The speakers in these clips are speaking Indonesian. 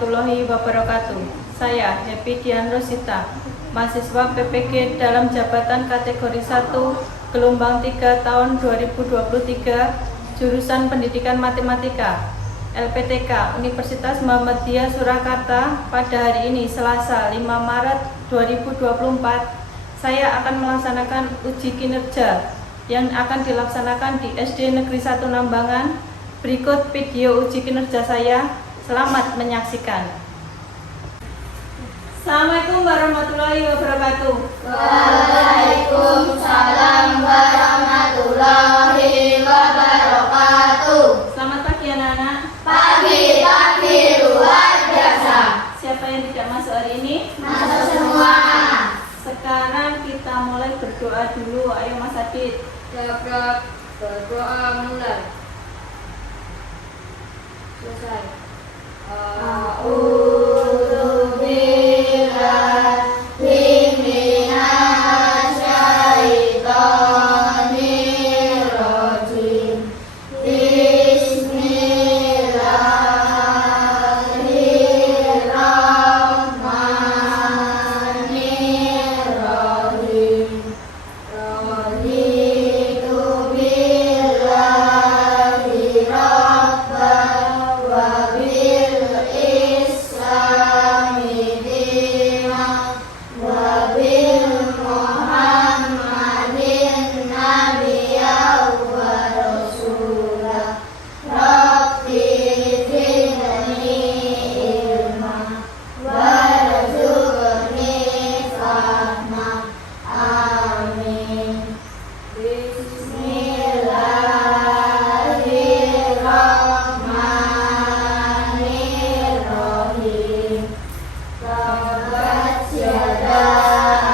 warahmatullahi wabarakatuh. Saya Happy Dian Rosita, mahasiswa PPG dalam jabatan kategori 1 gelombang 3 tahun 2023, jurusan Pendidikan Matematika, LPTK Universitas Muhammadiyah Surakarta. Pada hari ini Selasa 5 Maret 2024, saya akan melaksanakan uji kinerja yang akan dilaksanakan di SD Negeri 1 Nambangan. Berikut video uji kinerja saya. Selamat menyaksikan. Assalamualaikum warahmatullahi wabarakatuh. Waalaikumsalam warahmatullahi wabarakatuh. Selamat pagi anak-anak. Pagi luar biasa. Siapa yang tidak masuk hari ini? Masuk semua. Sekarang kita mulai berdoa dulu. Ayo Mas Adit. Berdoa mulai. Selesai. A'udzu billahi minasyaitonir rajim. Bismillahirrahmanirrahim. Raditu billahi rabban wa bil islami dinan wa bil muhammadin nabiyyan wa rasulah. Rabbi zidni ilma warzuqni fahma. Amin. Bismillahirrahmanirrahim. Tabat yada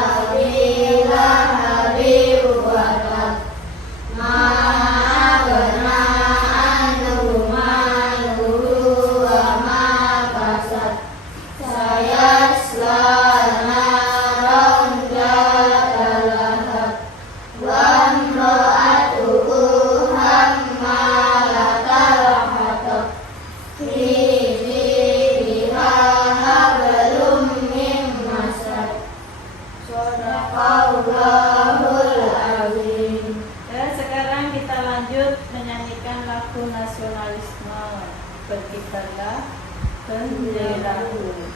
abi lahabin wa tab. Ma agna anhu maluhu wa ma kasab. Sayasla naran dzata lahab. Wa imra'atuhu hammalatal hatab. Fi jidha hablum min masad. Shadaqallahul azim. Dan sekarang kita lanjut menyanyikan lagu nasionalisme. Berkibarlah benderaku.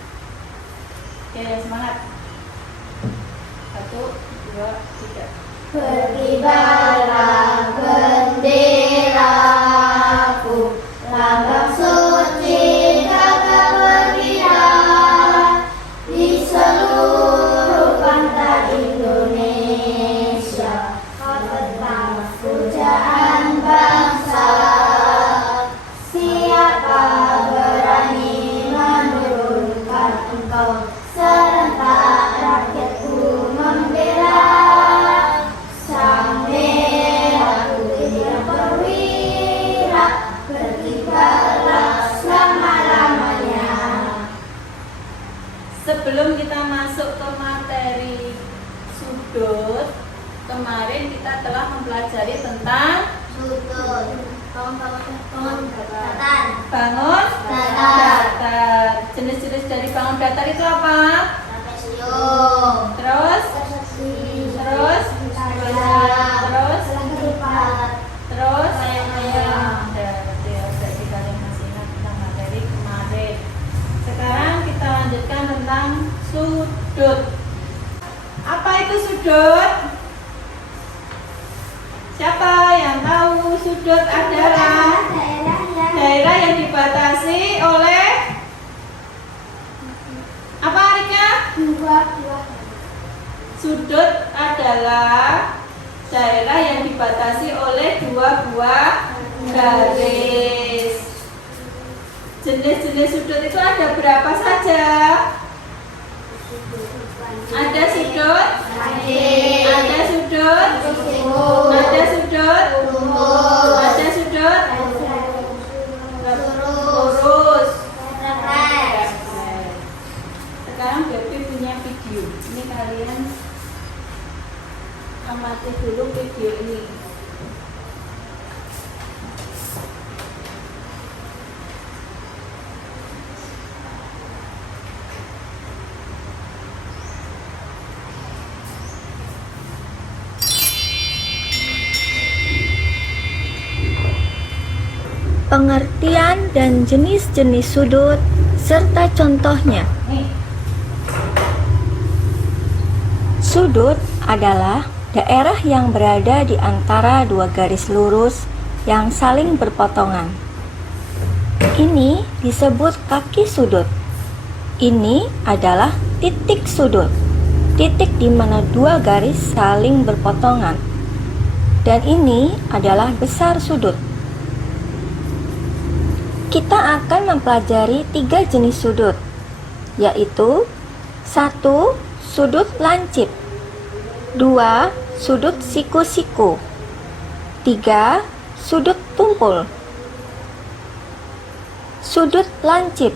Oke, semangat. 1, 2, 3. Berkibarlah benderaku, lambang suci gagah berkibar di seluruh pantai Indonesia. Kau tetap pujaan bangsa. Siapa berani menurunkan engkau? Serentak rakyatku membela. Sang merah putih yang perwira, berkibarlah selama-lamanya. Sebelum kita masuk ke materi sudut, kemarin kita telah mempelajari tentang Sudut, bangun datar. Jenis-jenis dari bangun datar itu apa? trapesium, Terus, terus, terus, Berarti kalian masih ingat tentang materi kemarin. Sekarang kita lanjutkan tentang sudut. Apa itu sudut? Siapa yang tahu? Sudut adalah daerah yang dibatasi oleh apa, Rika? Sudut adalah daerah yang dibatasi oleh dua buah garis. Jenis-jenis sudut itu ada berapa saja? Ada sudut, ada sudut, ada sudut, ada sudut lurus. Sekarang Baby punya video. Ini kalian amati dulu video ini. pengertian dan jenis-jenis sudut, serta contohnya. Sudut adalah daerah yang berada di antara dua garis lurus yang saling berpotongan. Ini disebut kaki sudut. Ini adalah titik sudut, titik di mana dua garis saling berpotongan. Dan ini adalah besar sudut. Kita akan mempelajari 3 jenis sudut, yaitu 1. Sudut lancip, 2. Sudut siku-siku, 3. Sudut tumpul. Sudut lancip.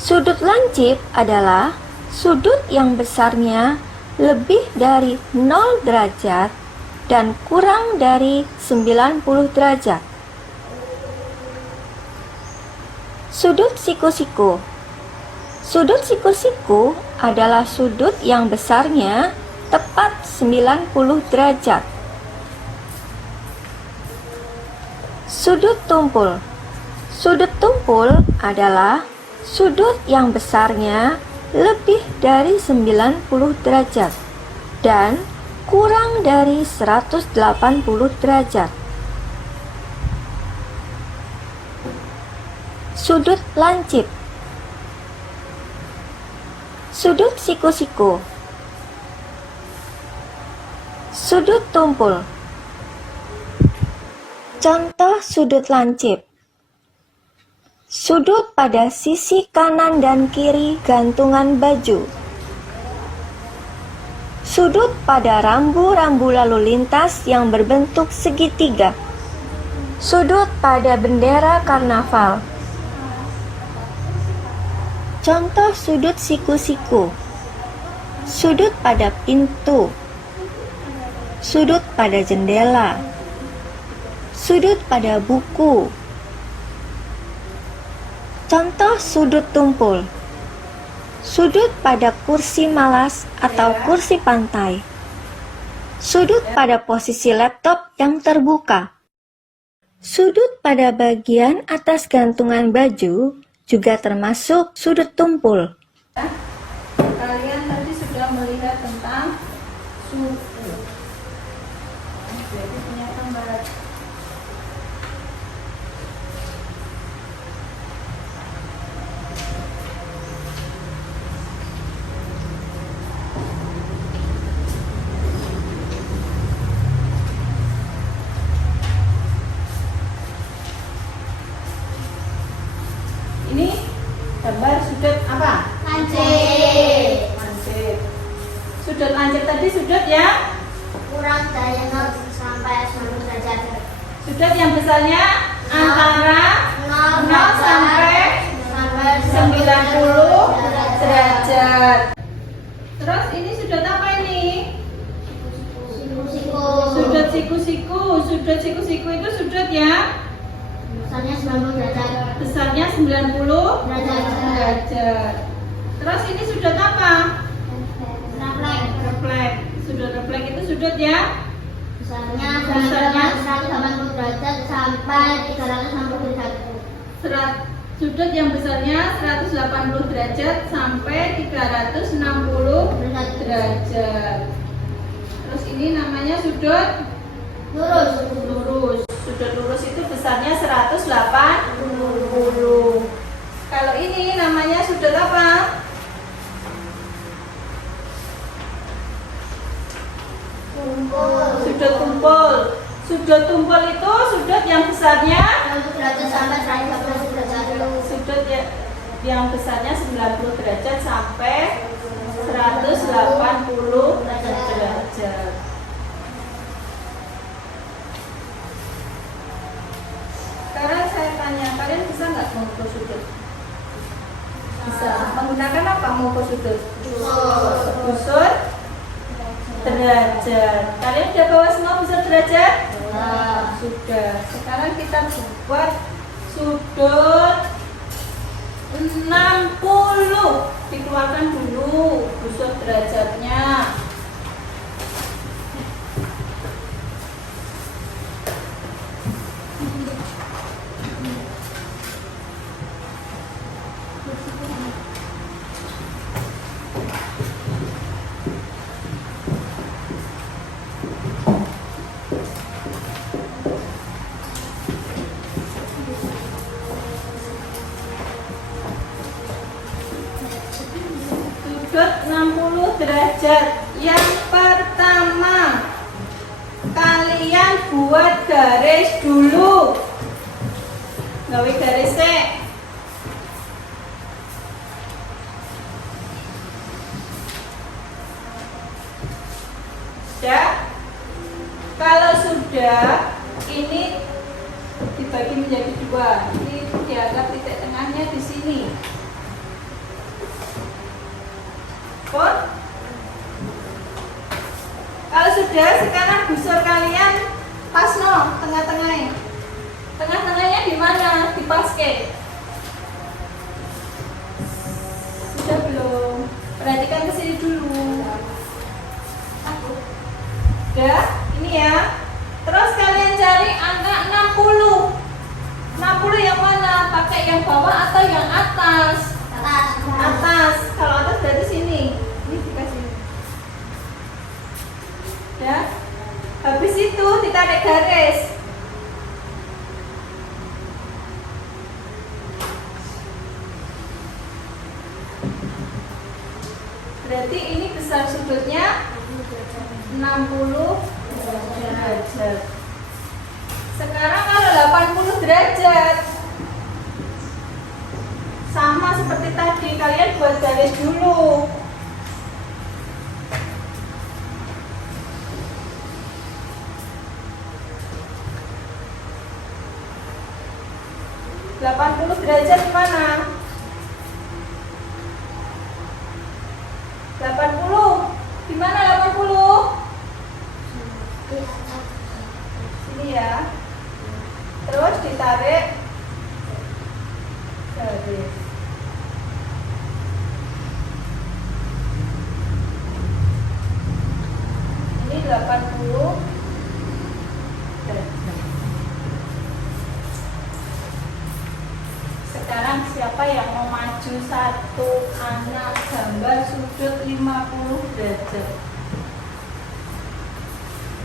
Sudut lancip adalah sudut yang besarnya lebih dari 0 derajat dan kurang dari 90 derajat. Sudut siku-siku. Sudut siku-siku adalah sudut yang besarnya tepat 90 derajat. Sudut tumpul. Sudut tumpul adalah sudut yang besarnya lebih dari 90 derajat dan kurang dari 180 derajat. Sudut lancip. Sudut siku-siku. Sudut tumpul. Contoh sudut lancip. Sudut pada sisi kanan dan kiri gantungan baju. Sudut pada rambu-rambu lalu lintas yang berbentuk segitiga. Sudut pada bendera karnaval. Contoh sudut siku-siku. Sudut pada pintu. Sudut pada jendela. Sudut pada buku. Contoh sudut tumpul. Sudut pada kursi malas atau kursi pantai. Sudut pada posisi laptop yang terbuka. Sudut pada bagian atas gantungan baju juga termasuk sudut tumpul. Kalian tadi sudah melihat tentang sudut. Jadi punya gambar. Ini gambar sudut apa? Lancip. Lancip. Sudut lancip tadi sudut yang Kurang dari 0 sampai 90 derajat. sudut yang besarnya antara 0 sampai 90 derajat. Terus ini sudut apa ini? Siku-siku. Sudut siku-siku. Sudut siku-siku itu sudut yang Besarnya 90 derajat. besarnya 90 Derajat. derajat. Terus ini sudut apa? Refleks. Refleks. Sudut refleks itu sudut yang Besarnya Besarnya 180 derajat sampai 360 derajat. sudut yang besarnya 180 derajat sampai 360 derajat. Terus ini namanya sudut Lurus. lurus. Sudut lurus itu besarnya 180. Kalau ini namanya sudut apa? Tumpul. Sudut tumpul. Sudut tumpul itu sudut yang besarnya 90 derajat sampai 180 derajat. sudut yang besarnya 90 derajat sampai 180 derajat. Sekarang saya tanya, kalian bisa nggak mengukur sudut? Bisa. Menggunakan apa mengukur sudut? Busur derajat. Kalian udah bawa semua busur derajat? Sudah. Sekarang kita buat sudut 60. Dikeluarkan dulu busur derajatnya. buat garis dulu. Gawe garis sih. Sudah? Kalau sudah, ini dibagi menjadi dua. Ini dianggap titik tengahnya di sini. Pun? Kalau sudah, sekarang busur kalian pas no, tengah-tengahnya. Tengah-tengahnya di mana? Di paske. Sudah belum? Perhatikan ke sini dulu. Udah, ini ya. Terus kalian cari angka 60. 60 yang mana? Pakai yang bawah atau yang atas? Atas. Kalau atas dari sini. Ini dikasih. Ya. Habis itu ditarik garis. Berarti ini besar sudutnya 60 derajat. Sekarang kalau 80 derajat, sama seperti tadi, kalian buat garis dulu. Puluh derajat di mana? 80. Di mana 80? Sini ya. Terus ditarik garis. Ini 80 derajat. Sekarang siapa yang mau maju satu anak gambar sudut 50 derajat?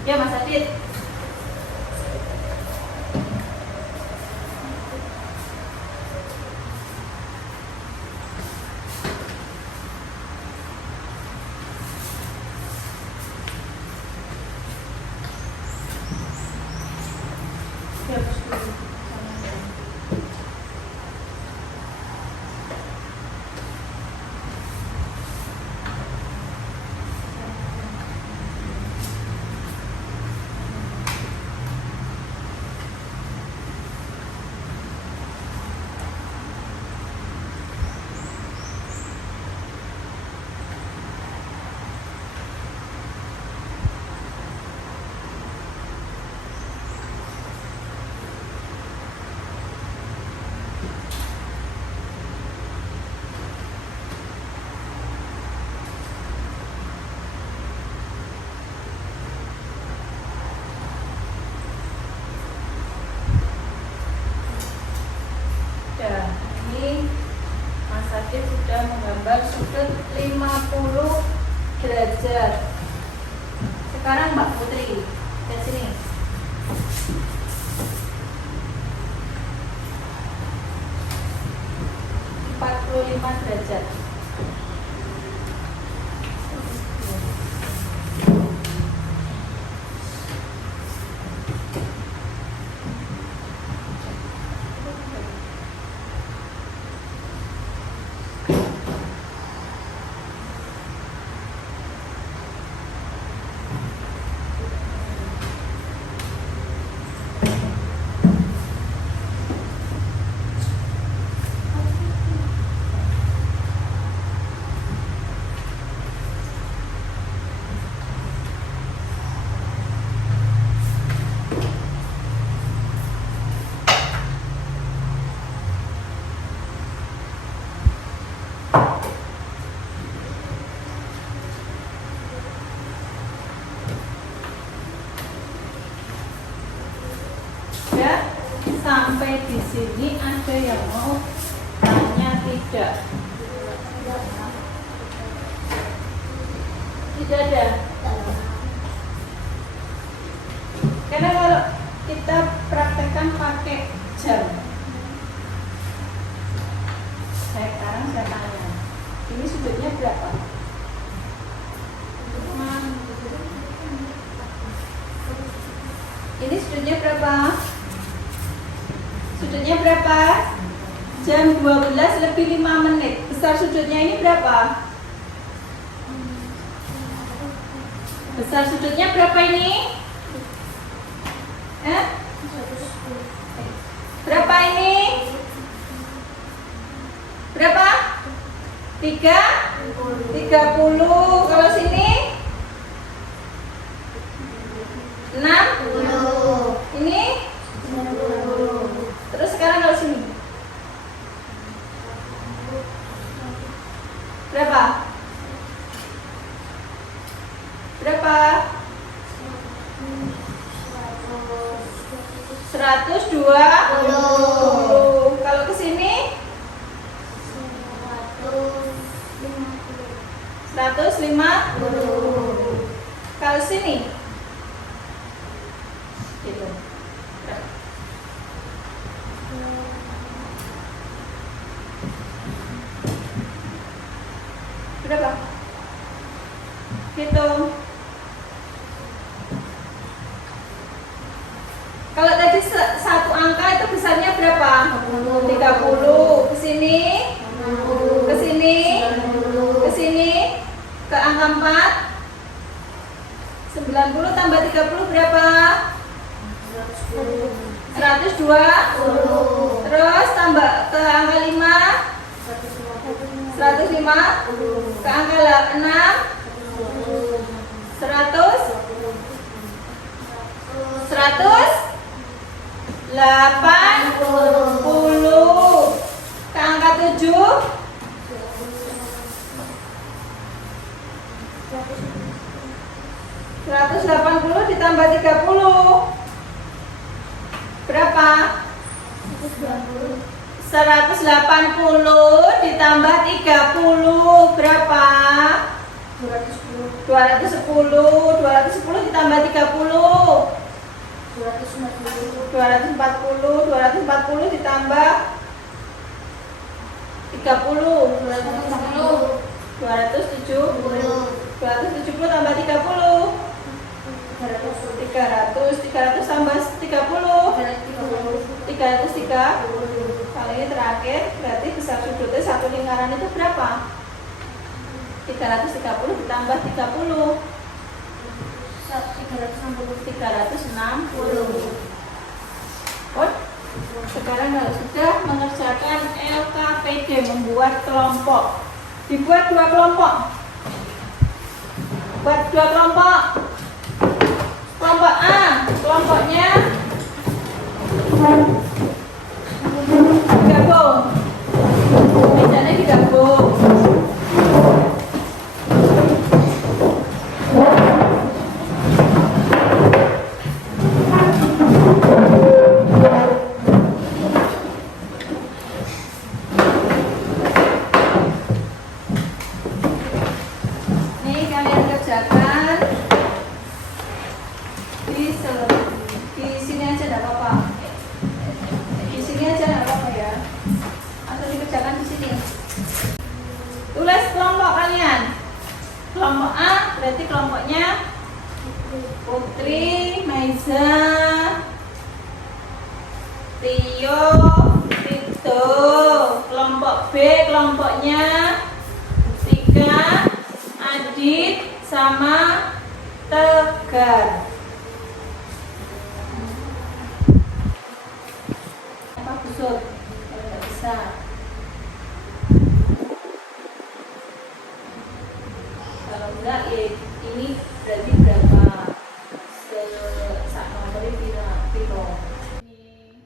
Ya Mas Adit. Ya, ini Mas Adit sudah menggambar sudut 50 derajat. Sekarang Mbak Putri, ke sini. 45 derajat. Ya, sampai di sini ada yang mau tanya tidak? Tidak ada. Karena kalau kita praktekkan pakai jam, sekarang saya tanya, ini sudutnya berapa? Ini sudutnya berapa? Sudutnya berapa? Jam 12 lebih 5 menit. Besar sudutnya ini berapa? Besar sudutnya berapa ini? Berapa ini? Berapa? 30. Kalau sini? 60. Ini? Terus sekarang kalau sini? Berapa? Berapa? 120. Kalau ke sini? 150. Kalau sini? Gitu. Berapa? Hitung. Kalau tadi satu angka itu besarnya berapa? 30. Ke sini? Ke sini? Ke sini? Ke angka 4? 90 tambah 30 berapa? 120. Terus tambah ke angka 5? 105. Ke angka 6? 100? 180. Ke angka 7? 180 ditambah 30 berapa? 180 ditambah 30 berapa? 210. 210 ditambah 30 240. 240 ditambah 30 270. 270 tambah 30 300. 300 tambah 30 303. Kalau ini terakhir berarti besar sudutnya satu lingkaran itu berapa? 330 ditambah 30 360. Oh, sekarang kalau sudah mengerjakan LKPD, membuat kelompok, dibuat 2 kelompok. Buat 2 kelompok. Kelompok A, kelompoknya digabung. Mejanya digabung. Nih kalian kerjakan di sini aja enggak apa-apa. Di sini aja enggak apa-apa ya. Atau dikerjakan di sini. Tulis kelompok kalian. Kelompok A berarti kelompoknya Putri, Maiza, Tio, Tito. Kelompok B kelompoknya Tika, Adit, sama Tegar. Apa busur? Kalau nggak bisa. Kalau enggak ya ini berarti berapa? Sak nomornya piro? Ini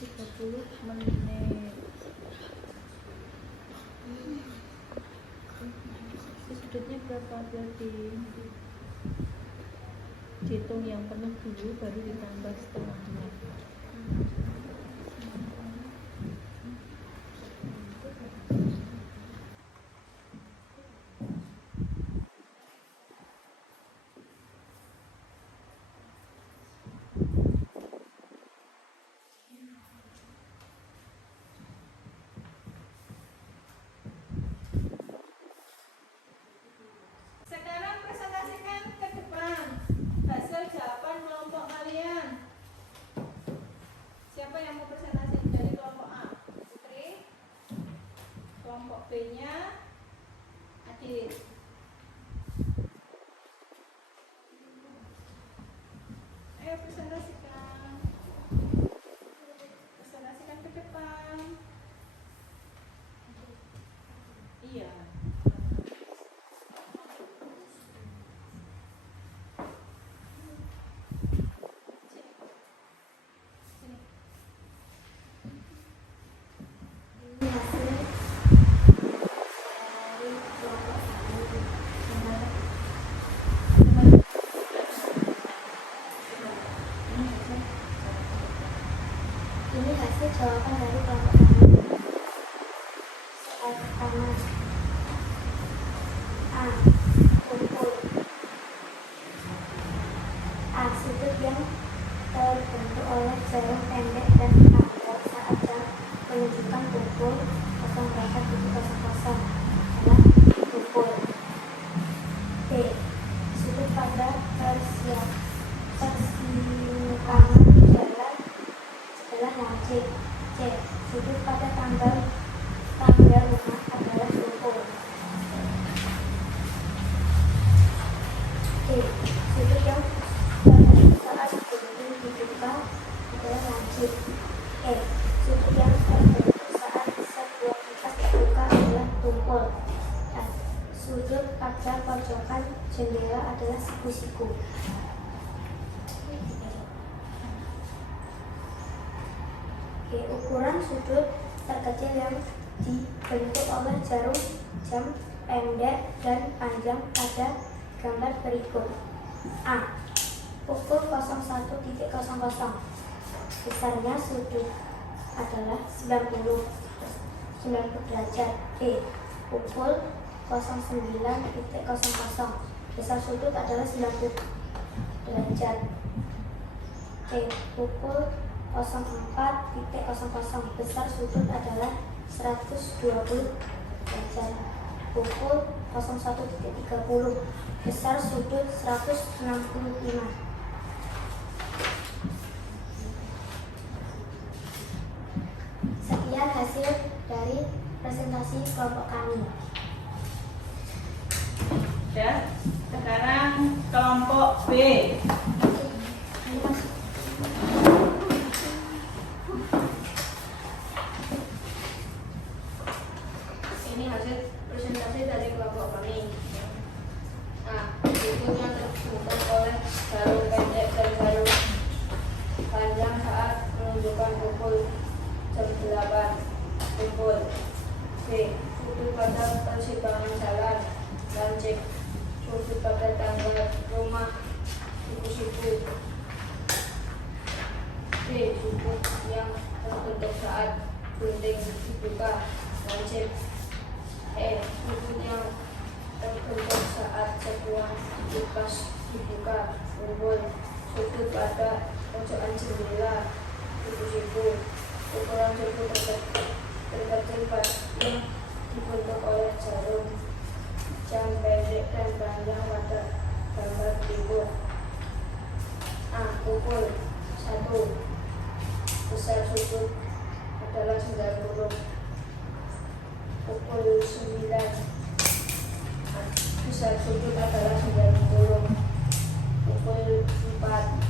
30 menit. Sudutnya berapa berarti? Dihitung yang penuh dulu baru ditambah setengahnya. Sekarang presentasikan ke depan hasil jawaban kelompok kalian. Siapa yang mau presentasi dari kelompok A? Putri. Kelompok B-nya Adit. Ayo presentasikan. Presentasikan ke depan. Iya. Ini hasil dari kelompok kami. Ini hasil jawaban dari kelompok kami. Soal pertama, A. Kumpul. A. Sudut yang terbentuk oleh jarum pendek dan panjang saat jam menunjukkan pukul 08.00 adalah kumpul. B. Sudut pada persimpangan jalan adalah lancip. C. Sudut pada tanggal rumah adalah kumpul. D. Sudut yang terbentuk saat pintu dibuka adalah lancip. E. Sudut yang terbentuk saat sebuah kipas terbuka adalah tumpul. F. Sudut pada pojokan jendela adalah siku-siku. G. Ukuran sudut terkecil yang dibentuk oleh jarum jam pendek dan panjang pada gambar berikut. A. Pukul 01.00. Besarnya sudut adalah 90 derajat. B. Pukul 09.00. Besar sudut adalah 90 derajat. C. Pukul 04.00. Besar sudut adalah 120 derajat. Pukul 01.30. Besar sudut 165. Sekian hasil dari presentasi kelompok kami. Ya, sekarang kelompok B. Ini hasil presentasi dari kelompok kami. A. Sudut yang terbentuk oleh jarum pendek dan jarum panjang saat menunjukkan pukul jam 8. Kumpul. B. Sudut pada persimpangan jalan lancip. Sudut pada tanggal rumah siku-siku. D. Sudut yang terbentuk saat gunting dibuka lancip. E. Sudut yang terbentuk saat sebuah kipas dibuka kumpul. Sudut pada pojokan jendela siku-siku. Ukuran sudut terkecil yang dibentuk oleh jarum jam pendek dan panjang pada gambar berikut. A. Pukul 1. Besar sudut adalah 90. Pukul 9. Besar sudut adalah 90. Pukul 4.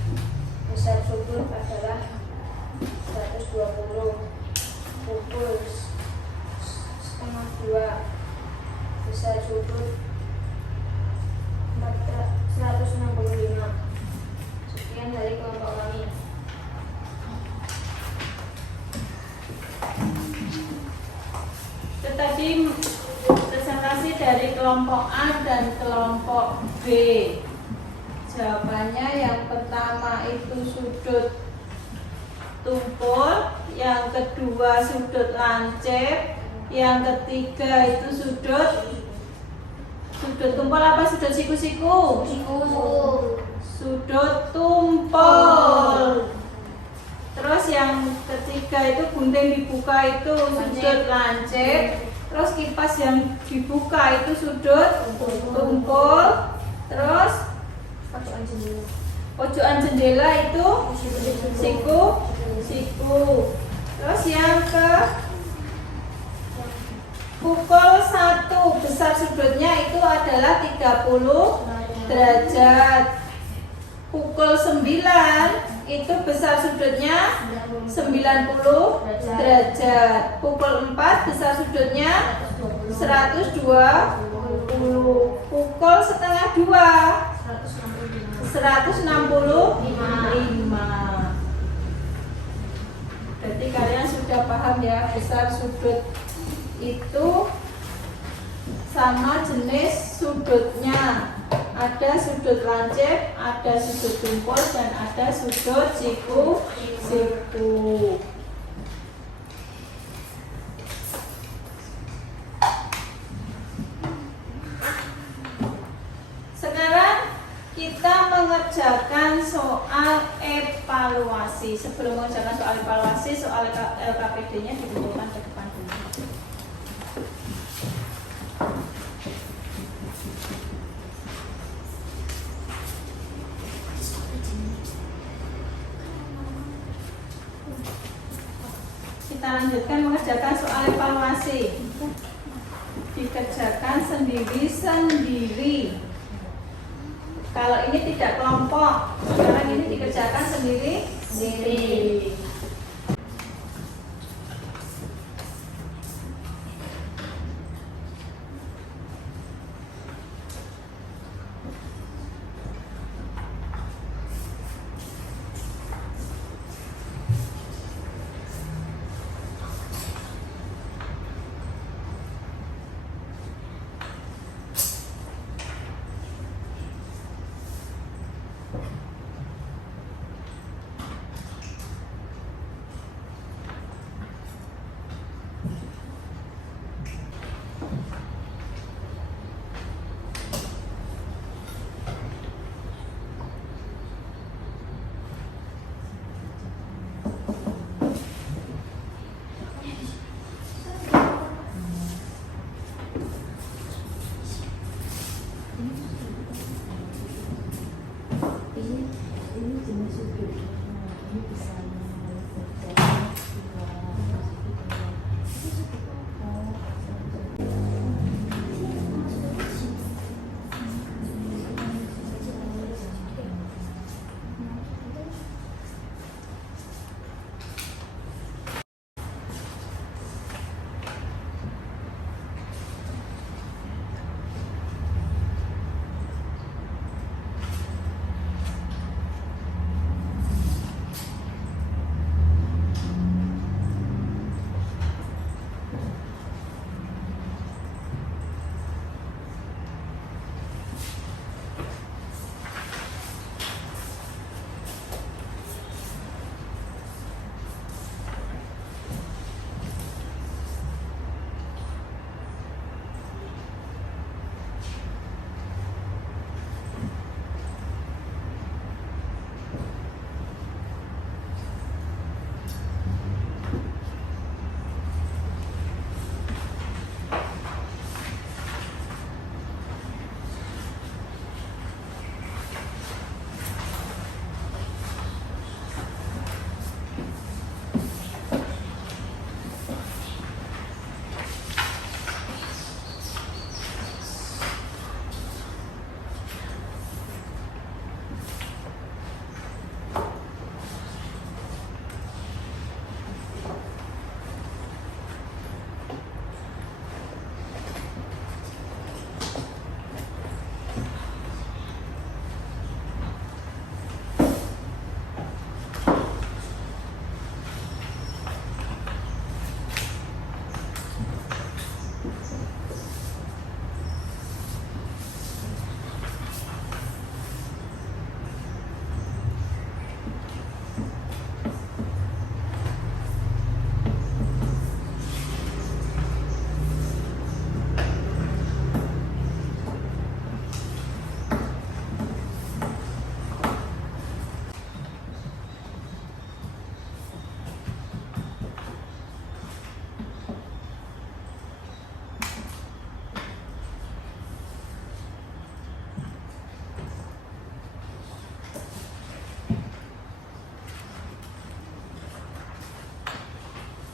Besar sudut adalah 120. Pukul setengah 2. Besar sudut 165. Sekian dari kelompok kami. presentasi dari kelompok A dan kelompok B. Jawabannya yang pertama itu sudut tumpul, yang kedua sudut lancip, yang ketiga itu sudut tumpul apa sudut siku-siku? Sudut tumpul. Terus yang ketiga itu gunting dibuka itu sudut lancip. Terus kipas yang dibuka itu sudut tumpul. Terus pojokan jendela itu siku. Terus yang ke pukul 1 besar sudutnya itu adalah 30 derajat. Pukul 9 itu besar sudutnya 90 derajat. Pukul 4 besar sudutnya 120. Pukul setengah 2 165. Berarti kalian sudah paham ya, besar sudut itu sama jenis sudutnya. Ada sudut lancip, ada sudut tumpul, dan ada sudut siku. Sekarang kita mengerjakan soal evaluasi. Sebelum mengerjakan soal evaluasi, soal LKPD-nya dikumpulkan ke depan dulu. Kita lanjutkan mengerjakan soal evaluasi. Dikerjakan sendiri-sendiri. Kalau ini tidak kelompok, sekarang ini dikerjakan sendiri-sendiri.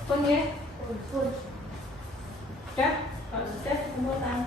Pun ya. Pun. Sudah? Kalau sudah kumpulkan.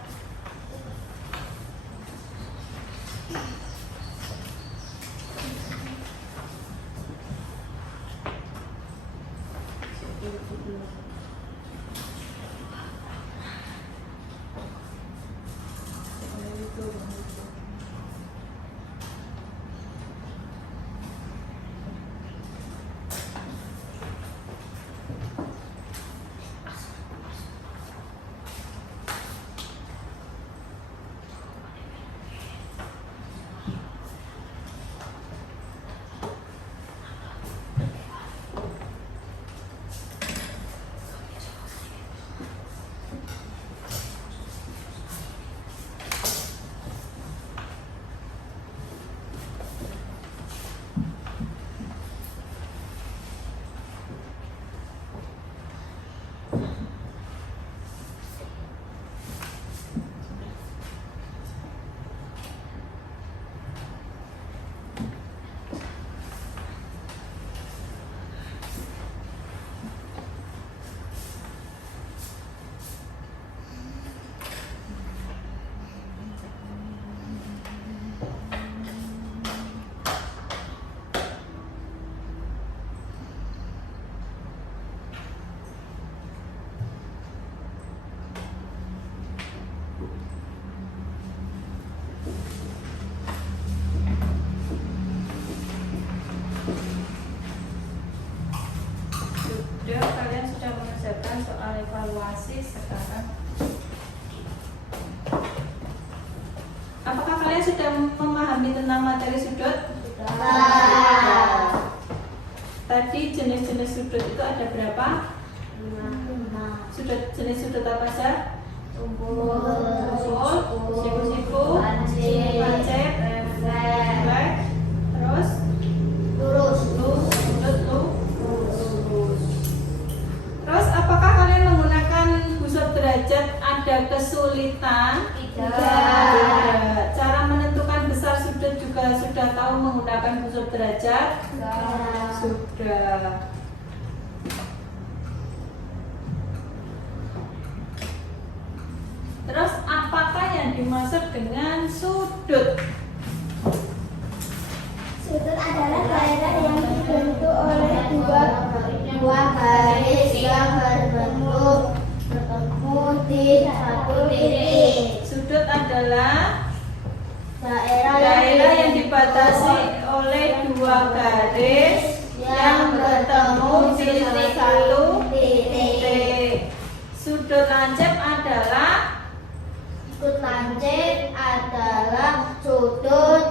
Sudah, kalian sudah mengerjakan soal evaluasi sekarang. Apakah kalian sudah memahami tentang materi sudut? Tadi jenis-jenis sudut itu ada berapa? Jenis sudut apa saja? Tumpul, siku-siku, lancip, refleks, terus lurus. Terus apakah kalian menggunakan busur derajat ada kesulitan? Tidak. Cara menentukan besar sudut juga sudah tahu menggunakan busur derajat? Sudah. Terus apakah yang dimaksud dengan sudut? Sudut adalah daerah yang dibentuk oleh dua garis yang bertemu di satu titik. Sudut adalah Daerah yang dibatasi oleh dua garis yang bertemu di satu titik. Sudut lancip adalah sudut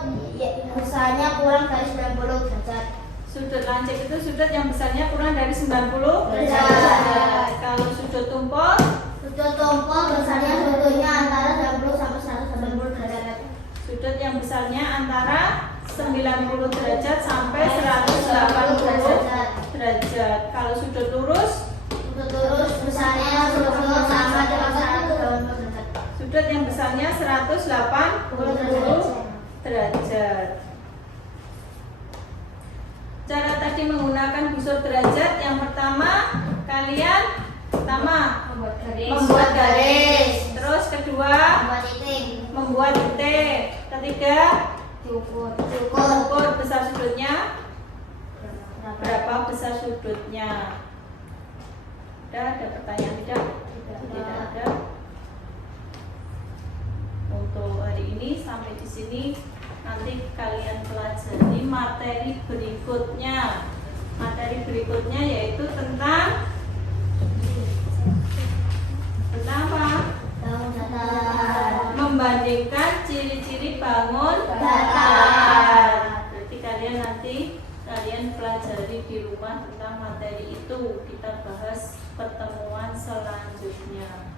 besarnya kurang dari 90 derajat. Sudut lancip itu sudut yang besarnya kurang dari 90 derajat. Kalau sudut tumpul Besarnya sudutnya antara 90 sampai 180 derajat. Sudut yang besarnya antara 90 derajat sampai 180 derajat. Kalau sudut lurus Besarnya sudut sama dengan 180 derajat. sudut yang besarnya 180 derajat. Cara tadi menggunakan busur derajat, yang pertama kalian membuat garis. Terus kedua membuat titik. Ketiga ukur besar sudutnya. Berapa besar sudutnya? Ada pertanyaan tidak? Tidak ada. Untuk hari ini sampai di sini. Nanti kalian pelajari materi berikutnya. Materi berikutnya yaitu tentang apa? Membandingkan ciri-ciri bangun datar. Berarti kalian pelajari di rumah tentang materi itu. Kita bahas pertemuan selanjutnya.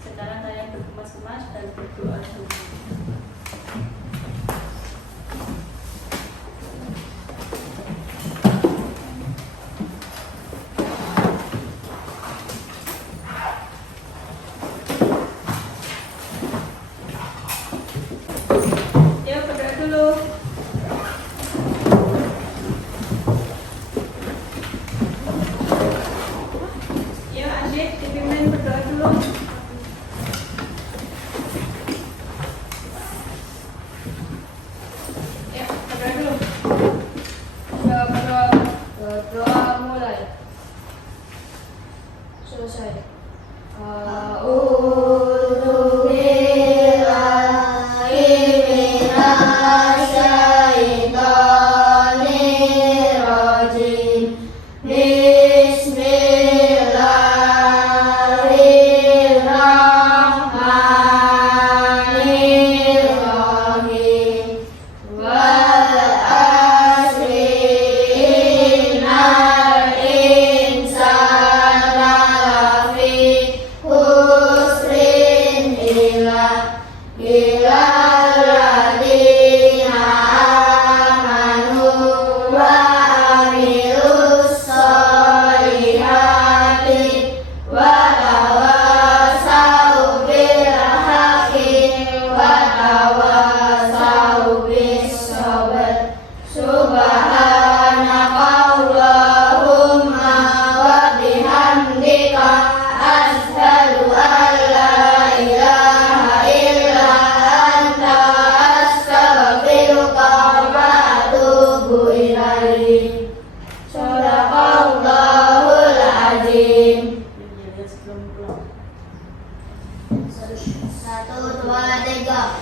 Sekarang kalian berkemas-kemas dan berdoa dulu. Yuk berdoa dulu. Doa mulai. Selesai. Satu, dua, tiga.